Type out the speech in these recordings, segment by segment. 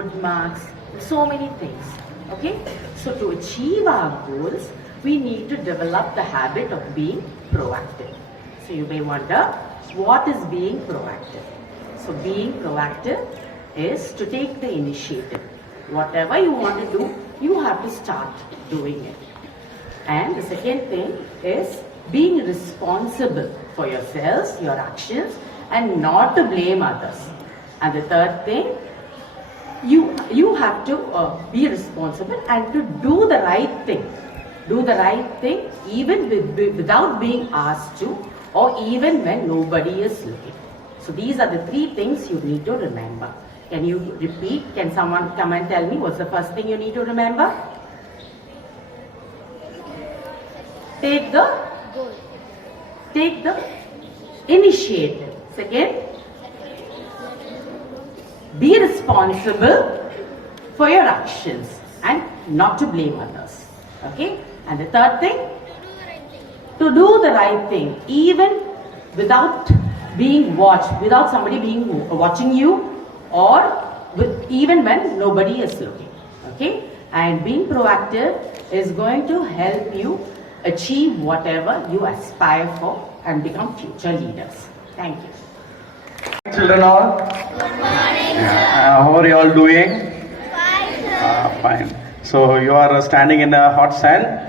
good marks, so many things. Okay? So to achieve our goals, we need to develop the habit of being proactive. So you may wonder, what is being proactive? So being proactive is to take the initiative. Whatever you want to do, you have to start doing it. And the second thing is being responsible for yourselves, your actions, and not to blame others. And the third thing, you have to be responsible and to do the right thing. Do the right thing even without being asked to, or even when nobody is looking. So these are the three things you need to remember. Can you repeat? Can someone come and tell me what's the first thing you need to remember? Take the initiative. Second, be responsible for your actions and not to blame others. Okay? And the third thing, to do the right thing even without being watched, without somebody watching you, or even when nobody is looking. Okay? And being proactive is going to help you achieve whatever you aspire for and become future leaders. Thank you. Children all? Good morning, sir. How are you all doing? Fine, sir. Fine. So you are standing in a hot sun?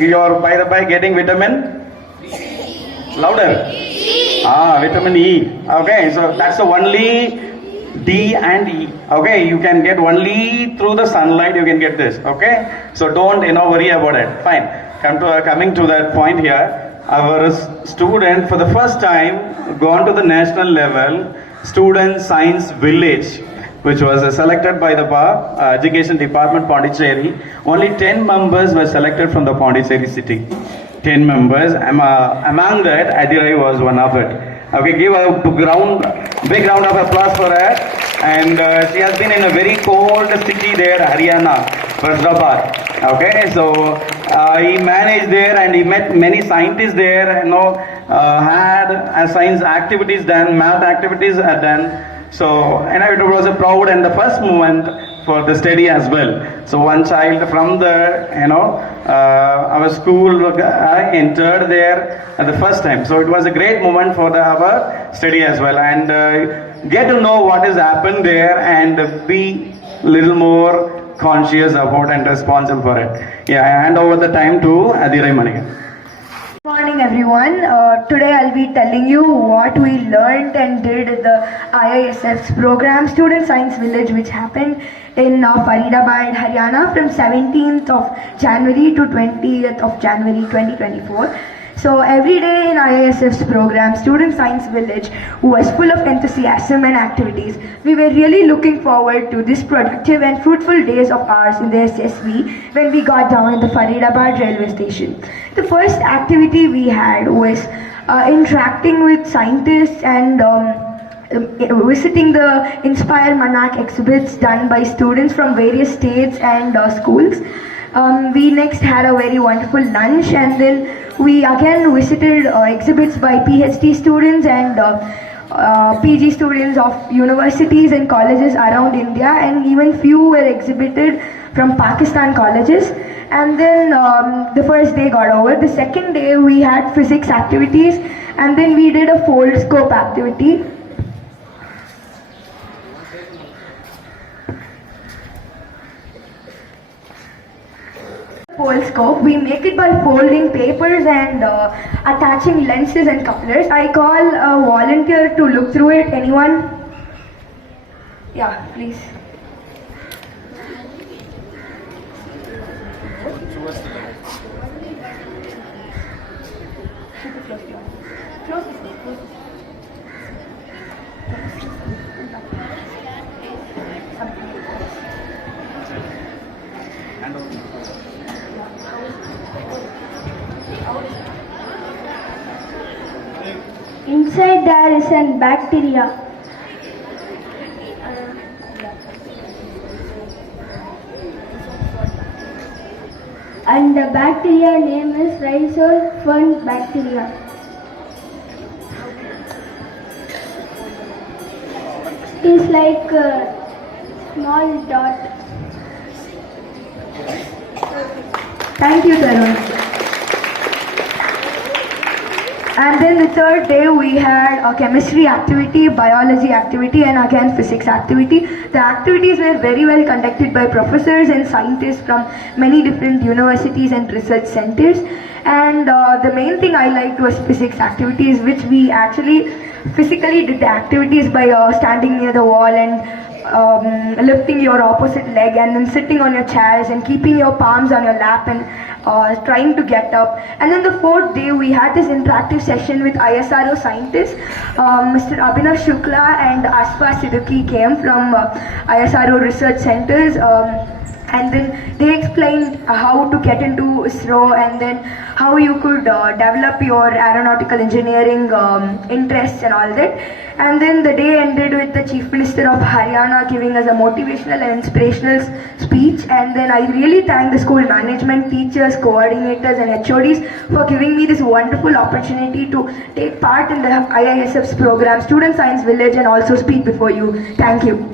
You are by getting vitamin? Louder. Vitamin E. Okay, so that's the only D and E. Okay, you can get only through the sunlight. You can get this. Okay, so don't worry about it. Fine. Coming to that point here. Our student for the first time gone to the national level, Student Science Village, which was selected by the Education Department, Pondicherry. Only 10 members were selected from the Pondicherry city. 10 members. Among that, Adirai was one of it. Okay, give a big round of applause for her. And she has been in a very cold city there, Haryana, Faridabad. Okay, so he managed there and he met many scientists there, had science activities done, math activities done. So, it was a proud and the first moment for the study as well. So one child from the, our school entered there at the first time. So it was a great moment for our study as well. And get to know what has happened there and be little more conscious about and responsible for it. Yeah, I hand over the time to Adirai Manigan. Good morning everyone. Today I'll be telling you what we learned and did at the IISF's program Student Science Village, which happened in Faridabad, Haryana from 17th of January to 20th of January 2024. So every day in IISF's program, Student Science Village, was full of enthusiasm and activities. We were really looking forward to this productive and fruitful days of ours in the SSV when we got down at the Faridabad railway station. The first activity we had was interacting with scientists and visiting the Inspire Manak exhibits done by students from various states and schools. We next had a very wonderful lunch, and then we again visited exhibits by PhD students and PG students of universities and colleges around India, and even few were exhibited from Pakistan colleges. And then the first day got over. The second day we had physics activities, and then we did a fold scope activity. Fold scope, we make it by folding papers and attaching lenses and couplers. I call a volunteer to look through it. Anyone? Yeah, please. Inside there is a bacteria. And the bacteria name is rhizole fern bacteria. is like a small dot. Thank you, Tarun. And then the third day we had a chemistry activity, biology activity, and again physics activity. The activities were very well conducted by professors and scientists from many different universities and research centers. And the main thing I liked was physics activities, which we actually physically did the activities by standing near the wall and lifting your opposite leg and then sitting on your chairs and keeping your palms on your lap and trying to get up. And then the fourth day we had this interactive session with ISRO scientists. Mr. Abhinav Shukla and Asfa Siddiqui came from ISRO research centers. And then they explained how to get into ISRO and then how you could develop your aeronautical engineering interests and all that. And then the day ended with the Chief Minister of Haryana giving us a motivational and inspirational speech. And then I really thank the school management, teachers, coordinators and HODs for giving me this wonderful opportunity to take part in the IISF's program, Student Science Village, and also speak before you. Thank you.